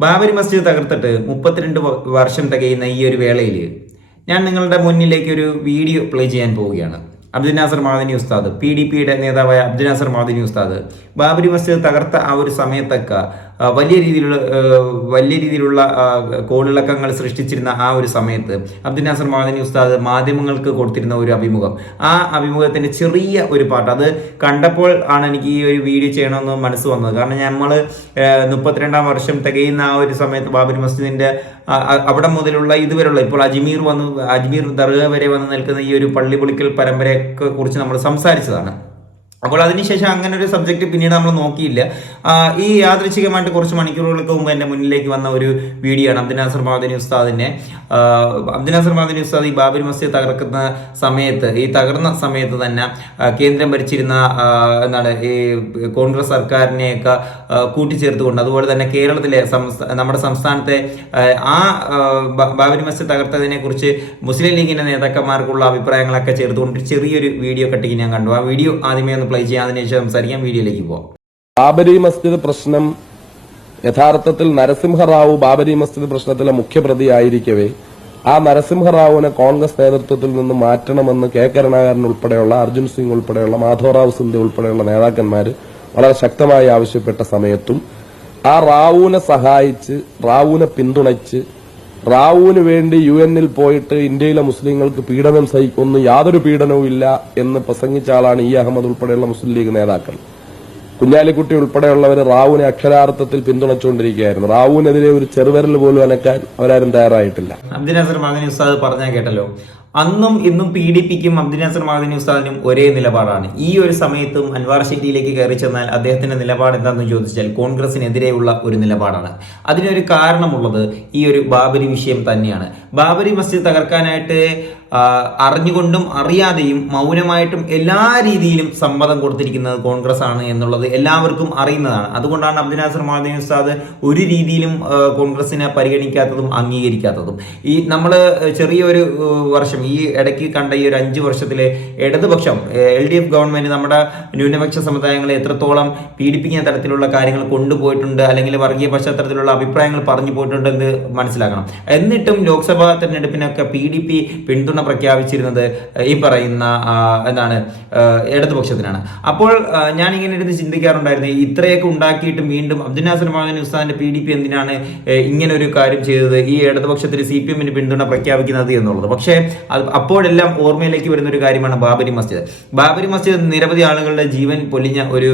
ബാബരി മസ്ജിദ് തകർത്തിട്ട് മുപ്പത്തിരണ്ട് വർഷം തികയുന്ന ഈ ഒരു വേളയിൽ ഞാൻ നിങ്ങളുടെ മുന്നിലേക്ക് ഒരു വീഡിയോ പ്ലേ ചെയ്യാൻ പോവുകയാണ്. അബ്ദുൽ നാസർ മാദിനി ഉസ്താദ് പി ഡി പിയുടെ നേതാവായ അബ്ദുൽ നാസർ മാദിനി ഉസ്താദ് ബാബരി മസ്ജിദ് തകർത്ത ആ ഒരു സമയത്തൊക്കെ വലിയ രീതിയിലുള്ള വലിയ രീതിയിലുള്ള കോളിളക്കങ്ങൾ സൃഷ്ടിച്ചിരുന്ന ആ ഒരു സമയത്ത് അബ്ദുൽ നാസർ മാദനി ഉസ്താദ് മാധ്യമങ്ങൾക്ക് കൊടുത്തിരുന്ന ഒരു അഭിമുഖം. ആ അഭിമുഖത്തിന്റെ ചെറിയ ഒരു പാട്ട്. അത് കണ്ടപ്പോൾ ആണ് എനിക്ക് ഈ ഒരു വീഡിയോ ചെയ്യണമെന്ന് മനസ്സ് വന്നത്. കാരണം നമ്മൾ മുപ്പത്തിരണ്ടാം വർഷം തികയുന്ന ആ ഒരു സമയത്ത് ബാബരി ആ, അവിടെ മുതലുള്ള ഇതുവരെയുള്ള ഇപ്പോൾ അജ്മീർ വന്ന് അജ്മീർ ദർഗ വരെ വന്ന് നിൽക്കുന്ന ഈ ഒരു പള്ളി പൊളിക്കൽ പരമ്പരയെ കുറിച്ച് നമ്മൾ സംസാരിച്ചതാണ്. അപ്പോൾ അതിനുശേഷം അങ്ങനെ ഒരു സബ്ജക്റ്റ് പിന്നീട് നമ്മൾ നോക്കിയില്ല. ഈ യാദൃച്ഛികമായിട്ട് കുറച്ച് മണിക്കൂറുകൾക്ക് മുമ്പ് എന്റെ മുന്നിലേക്ക് വന്ന ഒരു വീഡിയോ ആണ് അബ്ദുൽ നാസർ മാദിനി ഉസ്താദിനെ അബ്ദുൽ നാസർ ഉസ്താദ് ഈ ബാബരി മസ്ജിദ് തകർക്കുന്ന സമയത്ത് ഈ തകർന്ന സമയത്ത് തന്നെ കേന്ദ്രം ഭരിച്ചിരുന്ന എന്താണ് ഈ കോൺഗ്രസ് സർക്കാരിനെയൊക്കെ കൂട്ടിച്ചേർത്തുകൊണ്ട് അതുപോലെ തന്നെ കേരളത്തിലെ നമ്മുടെ സംസ്ഥാനത്തെ ആ, ബാബരി മസ്ജിദ് തകർത്തതിനെ കുറിച്ച് മുസ്ലിം ലീഗിന്റെ നേതാക്കന്മാർക്കുള്ള അഭിപ്രായങ്ങളൊക്കെ ചേർത്തുകൊണ്ട് ചെറിയൊരു വീഡിയോ കട്ടിങ് ഞാൻ കണ്ടു. ആ വീഡിയോ ആദ്യമേ ഒന്ന് പ്ലേ ചെയ്യാം അതിനുശേഷം സംസാരിക്കാം വീഡിയോയിലേക്ക് പോവാം. ബാബരി മസ്ജിദ് പ്രശ്നം യഥാർത്ഥത്തിൽ നരസിംഹറാവു ബാബരി മസ്ജിദ് പ്രശ്നത്തിലെ മുഖ്യപ്രതി ആയിരിക്കവേ ആ നരസിംഹറാവുവിനെ കോൺഗ്രസ് നേതൃത്വത്തിൽ നിന്ന് മാറ്റണമെന്ന് കെ കരുണാകരൻ ഉൾപ്പെടെയുള്ള അർജുൻ സിംഗ് ഉൾപ്പെടെയുള്ള മാധവറാവു സിന്ധു ഉൾപ്പെടെയുള്ള നേതാക്കന്മാർ വളരെ ശക്തമായി ആവശ്യപ്പെട്ട സമയത്തും ആ റാവുവിനെ സഹായിച്ച് റാവുവിനെ പിന്തുണച്ച് റാവുവിന് വേണ്ടി യു എന്നിൽ പോയിട്ട് ഇന്ത്യയിലെ മുസ്ലിങ്ങൾക്ക് പീഡനം സഹിക്കുന്നു. യാതൊരു പീഡനവും ഇല്ല എന്ന് പ്രസംഗിച്ച ആളാണ് ഇ അഹമ്മദ് ഉൾപ്പെടെയുള്ള മുസ്ലിം ലീഗ് നേതാക്കൾ. കുഞ്ഞാലിക്കുട്ടി ഉൾപ്പെടെയുള്ളവർ റാവുവിനെ അക്ഷരാർത്ഥത്തിൽ പിന്തുണച്ചുകൊണ്ടിരിക്കുകയായിരുന്നു. റാവുവിനെതിരെ ഒരു ചെറുവിരൽ പോലും അനക്കാൻ അവരാരും തയ്യാറായിട്ടില്ല. അബ്ദുൽ നസർ മകനി ഉസ്താദ് പറഞ്ഞാൽ കേട്ടല്ലോ. അന്നും ഇന്നും പി ഡി പിക്കും അബ്ദുൽ നാസർ മഹദിനി ഉസ്താദിനും ഒരേ നിലപാടാണ്. ഈ ഒരു സമയത്തും അൻവാർ ഷെട്ടിയിലേക്ക് കയറി ചെന്നാൽ അദ്ദേഹത്തിന്റെ നിലപാട് എന്താണെന്ന് ചോദിച്ചാൽ കോൺഗ്രസിനെതിരെയുള്ള ഒരു നിലപാടാണ്. അതിനൊരു കാരണമുള്ളത് ഈ ഒരു ബാബരി വിഷയം തന്നെയാണ്. ബാബരി മസ്ജിദ് തകർക്കാനായിട്ട് അറിഞ്ഞുകൊണ്ടും അറിയാതെയും മൗനമായിട്ടും എല്ലാ രീതിയിലും സമ്മതം കൊടുത്തിരിക്കുന്നത് കോൺഗ്രസ് ആണ് എന്നുള്ളത് എല്ലാവർക്കും അറിയുന്നതാണ്. അതുകൊണ്ടാണ് അബ്ദുൽ നാസർ മഹദീൻ ഉസ്താദ് ഒരു രീതിയിലും കോൺഗ്രസിനെ പരിഗണിക്കാത്തതും അംഗീകരിക്കാത്തതും. ഈ നമ്മൾ ചെറിയൊരു വർഷം ഈ ഇടയ്ക്ക് കണ്ട ഈ ഒരു അഞ്ച് വർഷത്തിലെ ഇടതുപക്ഷം എൽ ഡി എഫ് ഗവൺമെന്റ് നമ്മുടെ ന്യൂനപക്ഷ സമുദായങ്ങളെ എത്രത്തോളം പീഡിപ്പിക്കുന്ന തരത്തിലുള്ള കാര്യങ്ങൾ കൊണ്ടുപോയിട്ടുണ്ട് അല്ലെങ്കിൽ വർഗീയ പശ്ചാത്തലത്തിലുള്ള അഭിപ്രായങ്ങൾ പറഞ്ഞു പോയിട്ടുണ്ട് എന്ന് മനസ്സിലാക്കണം. എന്നിട്ടും ലോക്സഭാ തെരഞ്ഞെടുപ്പിനൊക്കെ പി ഡി പി പിന്തുണ പ്രഖ്യാപിച്ചിരുന്നത്? ഈ പറയുന്ന എന്താണ് ഇടതുപക്ഷത്തിനാണ്. അപ്പോൾ ഞാൻ ഇങ്ങനെ ഇരുന്ന് ചിന്തിക്കാറുണ്ടായിരുന്നു ഇത്രയൊക്കെ ഉണ്ടാക്കിയിട്ടും വീണ്ടും അബ്ദുൽ നാസർ മാദനി ഉസ്താദിന്റെ പി ഡി പി എന്തിനാണ് ഇങ്ങനെ ഒരു കാര്യം ചെയ്തത് ഈ ഇടതുപക്ഷത്തിന് സി പി എമ്മിന് പിന്തുണ പ്രഖ്യാപിക്കുന്നത് എന്നുള്ളത്. പക്ഷേ അപ്പോഴെല്ലാം ഓർമ്മയിലേക്ക് വരുന്ന ഒരു കാര്യമാണ് ബാബരി മസ്ജിദ്. ബാബരി മസ്ജിദ് നിരവധി ആളുകളുടെ ജീവൻ പൊലിഞ്ഞ ഒരു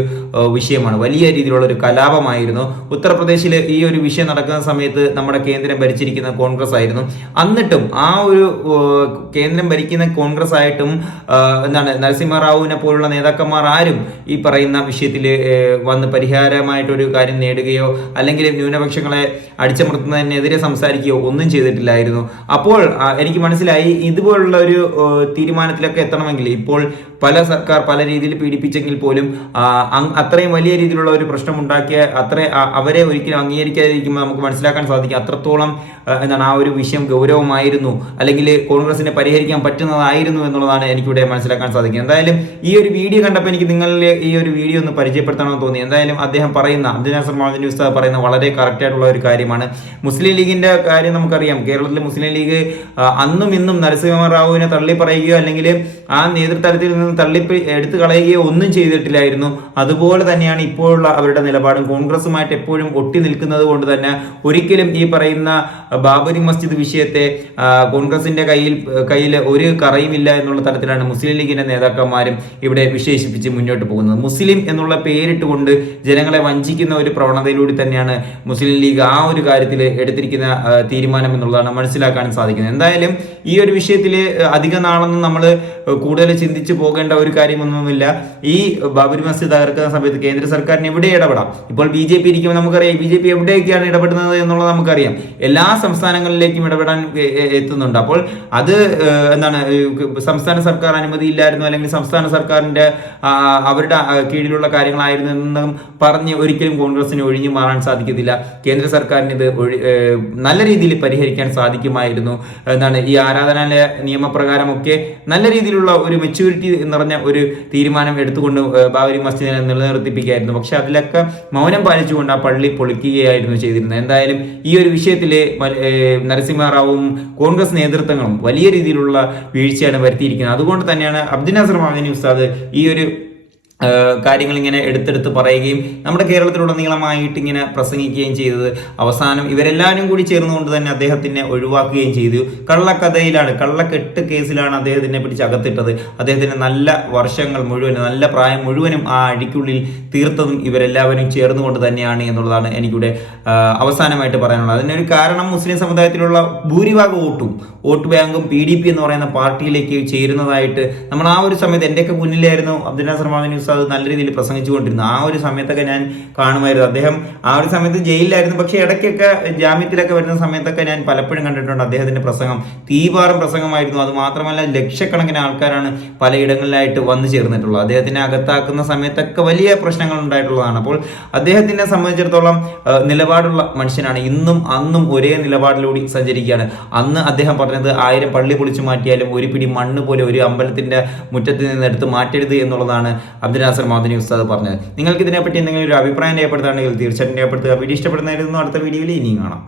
വിഷയമാണ്. വലിയ രീതിയിലുള്ള ഒരു കലാപമായിരുന്നു. ഉത്തർപ്രദേശിൽ ഈ ഒരു വിഷയം നടക്കുന്ന സമയത്ത് നമ്മുടെ കേന്ദ്രം ഭരിച്ചിരിക്കുന്ന കോൺഗ്രസ് ആയിരുന്നു. എന്നിട്ടും ആ ഒരു കേന്ദ്രം ഭരിക്കുന്ന കോൺഗ്രസ് ആയിട്ടും എന്താണ് നരസിംഹറാവുവിനെ പോലുള്ള നേതാക്കന്മാർ ആരും ഈ പറയുന്ന വിഷയത്തിൽ വന്ന് പരിഹാരമായിട്ടൊരു കാര്യം നേടുകയോ അല്ലെങ്കിൽ ന്യൂനപക്ഷങ്ങളെ അടിച്ചമർത്തുന്നതിനെതിരെ സംസാരിക്കുകയോ ഒന്നും ചെയ്തിട്ടില്ലായിരുന്നു. അപ്പോൾ എനിക്ക് മനസ്സിലായി ഇതുപോലുള്ള ഒരു തീരുമാനത്തിലൊക്കെ എത്തണമെങ്കിൽ ഇപ്പോൾ പല സർക്കാർ പല രീതിയിൽ പീഡിപ്പിച്ചെങ്കിൽ പോലും അത്രയും വലിയ രീതിയിലുള്ള ഒരു പ്രശ്നം ഉണ്ടാക്കിയ അത്ര അവരെ ഒരിക്കലും അംഗീകരിക്കാതിരിക്കുമ്പോൾ നമുക്ക് മനസ്സിലാക്കാൻ സാധിക്കും അത്രത്തോളം എന്താണ് ആ ഒരു വിഷയം ഗൗരവമായിരുന്നു. അല്ലെങ്കിൽ കോൺഗ്രസിനെ പരിഹരിക്കാൻ പറ്റുന്നതായിരുന്നു എന്നുള്ളതാണ് എനിക്കിവിടെ മനസ്സിലാക്കാൻ സാധിക്കുന്നത്. എന്തായാലും ഈ ഒരു വീഡിയോ കണ്ടപ്പോൾ എനിക്ക് നിങ്ങളിൽ ഈ ഒരു വീഡിയോ ഒന്ന് പരിചയപ്പെടുത്തണമെന്ന് തോന്നി. എന്തായാലും അദ്ദേഹം പറയുന്ന അബ്ദുൽ നാസർ മുഹമ്മദ് പറയുന്ന വളരെ കറക്റ്റ് ആയിട്ടുള്ള ഒരു കാര്യമാണ്. മുസ്ലിം ലീഗിന്റെ കാര്യം നമുക്കറിയാം. കേരളത്തിലെ മുസ്ലിം ലീഗ് അന്നും ഇന്നും നരസിംഹ റാവുവിനെ തള്ളി പറയുകയോ അല്ലെങ്കിൽ ആ നേതൃത്വത്തിൽ നിന്ന് തള്ളി എടുത്തു കളയുകയോ ഒന്നും ചെയ്തിട്ടില്ലായിരുന്നു. അതുപോലെ തന്നെയാണ് ഇപ്പോഴുള്ള അവരുടെ നിലപാടും. കോൺഗ്രസുമായിട്ട് എപ്പോഴും ഒട്ടി നിൽക്കുന്നത് കൊണ്ട് തന്നെ ഒരിക്കലും ഈ പറയുന്ന ബാബരി മസ്ജിദ് വിഷയത്തെ കോൺഗ്രസിന്റെ കയ്യിൽ കയ്യിൽ ഒരു കറയുമില്ല എന്നുള്ള തരത്തിലാണ് മുസ്ലിം ലീഗിന്റെ നേതാക്കന്മാരും ഇവിടെ വിശേഷിപ്പിച്ച് മുന്നോട്ട് പോകുന്നത്. മുസ്ലിം എന്നുള്ള പേരിട്ട് കൊണ്ട് ജനങ്ങളെ വഞ്ചിക്കുന്ന ഒരു പ്രവണതയിലൂടെ തന്നെയാണ് മുസ്ലിം ലീഗ് ആ ഒരു കാര്യത്തിൽ എടുത്തിരിക്കുന്ന തീരുമാനം എന്നുള്ളതാണ് മനസ്സിലാക്കാൻ സാധിക്കുന്നത്. എന്തായാലും ഈ ഒരു വിഷയത്തിൽ അധിക നാളൊന്നും നമ്മൾ കൂടുതൽ ചിന്തിച്ചു പോകേണ്ട ഒരു കാര്യമൊന്നുമില്ല. ഈ ബാബരി മസ്ജിദ് തകർക്കുന്ന സമയത്ത് കേന്ദ്ര സർക്കാരിന് എവിടെ ഇടപെടാം? ഇപ്പോൾ ബി ജെ പി ഇരിക്കുമ്പോൾ നമുക്കറിയാം ബി ജെ പി എവിടെയൊക്കെയാണ് ഇടപെടുന്നത് എന്നുള്ളത് നമുക്കറിയാം. എല്ലാ സംസ്ഥാനങ്ങളിലേക്കും ഇടപെടാൻ എത്തുന്നുണ്ട്. അപ്പോൾ അത് എന്താണ് സംസ്ഥാന സർക്കാർ അനുമതി ഇല്ലായിരുന്നു അല്ലെങ്കിൽ സംസ്ഥാന സർക്കാരിന്റെ അവരുടെ കീഴിലുള്ള കാര്യങ്ങളായിരുന്നു എന്നും പറഞ്ഞ് ഒരിക്കലും കോൺഗ്രസിന് ഒഴിഞ്ഞു മാറാൻ സാധിക്കത്തില്ല. കേന്ദ്ര സർക്കാരിന് ഇത് നല്ല രീതിയിൽ പരിഹരിക്കാൻ സാധിക്കുമായിരുന്നു. എന്താണ് ഈ ആരാധനാലയ നിയമപ്രകാരമൊക്കെ നല്ല രീതിയിലുള്ള ഒരു മെച്യൂരിറ്റി നിറഞ്ഞ ഒരു തീരുമാനം എടുത്തുകൊണ്ട് ബാബരി മസ്ജിദിനെ നിലനിർത്തിപ്പിക്കുകയായിരുന്നു. പക്ഷെ അതിലൊക്കെ മൗനം പാലിച്ചുകൊണ്ട് ആ പള്ളി പൊളിക്കുകയായിരുന്നു ചെയ്തിരുന്നത്. എന്തായാലും ഈ ഒരു വിഷയത്തിൽ നരസിംഹറാവുവും കോൺഗ്രസ് നേതൃത്വങ്ങളും വലിയ രീതിയിലുള്ള വീഴ്ചയാണ് വരുത്തിയിരിക്കുന്നത്. അതുകൊണ്ട് തന്നെയാണ് അബ്ദുൽ നാസർ ഉസ്താദ് ഈ ഒരു കാര്യങ്ങൾ ഇങ്ങനെ എടുത്തെടുത്ത് പറയുകയും നമ്മുടെ കേരളത്തിലുടനീളമായിട്ട് ഇങ്ങനെ പ്രസംഗിക്കുകയും ചെയ്തത്. അവസാനം ഇവരെല്ലാവരും കൂടി ചേർന്നുകൊണ്ട് തന്നെ അദ്ദേഹത്തിനെ ഒഴിവാക്കുകയും ചെയ്തു. കള്ളക്കഥയിലാണ് കള്ളക്കെട്ട് കേസിലാണ് അദ്ദേഹത്തിനെ പിടിച്ച് അകത്തിട്ടത്. അദ്ദേഹത്തിന് നല്ല വർഷങ്ങൾ മുഴുവൻ നല്ല പ്രായം മുഴുവനും ആ അഴിക്കുള്ളിൽ തീർത്തതും ഇവരെല്ലാവരും ചേർന്നുകൊണ്ട് തന്നെയാണ് എന്നുള്ളതാണ് എനിക്കിവിടെ അവസാനമായിട്ട് പറയാനുള്ളത്. അതിനൊരു കാരണം മുസ്ലിം സമുദായത്തിലുള്ള ഭൂരിഭാഗം വോട്ടും വോട്ട് ബാങ്കും പി ഡി പി എന്ന് പറയുന്ന പാർട്ടിയിലേക്ക് ചേരുന്നതായിട്ട് നമ്മൾ ആ ഒരു സമയത്ത് എന്റെയൊക്കെ മുന്നിലായിരുന്നു അബ്ദുൽ നാസർ മാദിനി ഉസ്താദ് നല്ല രീതിയിൽ പ്രസംഗിച്ചുകൊണ്ടിരുന്നു. ആ ഒരു സമയത്തൊക്കെ ഞാൻ കാണുമായിരുന്നു. അദ്ദേഹം ആ ഒരു സമയത്ത് ജയിലിലായിരുന്നു. പക്ഷേ ഇടയ്ക്കൊക്കെ ജാമ്യത്തിലൊക്കെ വരുന്ന സമയത്തൊക്കെ ഞാൻ പലപ്പോഴും കണ്ടിട്ടുണ്ട് അദ്ദേഹത്തിന്റെ പ്രസംഗം. തീപാറും പ്രസംഗമായിരുന്നു. അത് മാത്രമല്ല ലക്ഷക്കണക്കിന് ആൾക്കാരാണ് പലയിടങ്ങളിലായിട്ട് വന്നു ചേർന്നിട്ടുള്ളത്. അദ്ദേഹത്തിനെ അകത്താക്കുന്ന സമയത്തൊക്കെ വലിയ പ്രശ്നങ്ങൾ ഉണ്ടായിട്ടുള്ളതാണ്. അപ്പോൾ അദ്ദേഹത്തിനെ സംബന്ധിച്ചിടത്തോളം നിലപാടുള്ള മനുഷ്യനാണ്. ഇന്നും അന്നും ഒരേ നിലപാടിലൂടെ സഞ്ചരിക്കുകയാണ്. അന്ന് അദ്ദേഹം പറഞ്ഞത് ആയിരം പള്ളി പൊളിച്ചു മാറ്റിയാലും ഒരു പിടി മണ്ണ് പോലെ ഒരു അമ്പലത്തിന്റെ മുറ്റത്ത് നിന്ന് എടുത്ത് മാറ്റരുത് എന്നുള്ളതാണ് അബ്ദുൽ നാസർ മാദിനി ഉസ്താദ് പറഞ്ഞത്. നിങ്ങൾക്ക് ഇതിനെപ്പറ്റി എന്തെങ്കിലും ഒരു അഭിപ്രായം രേഖപ്പെടുത്തുകയാണെങ്കിൽ തീർച്ചയായിട്ടും രേഖപ്പെടുത്തുക. വീഡിയോ ഇഷ്ടപ്പെടുന്നതായിരുന്നു അടുത്ത വീഡിയോയിൽ ഇനിയും കാണാം.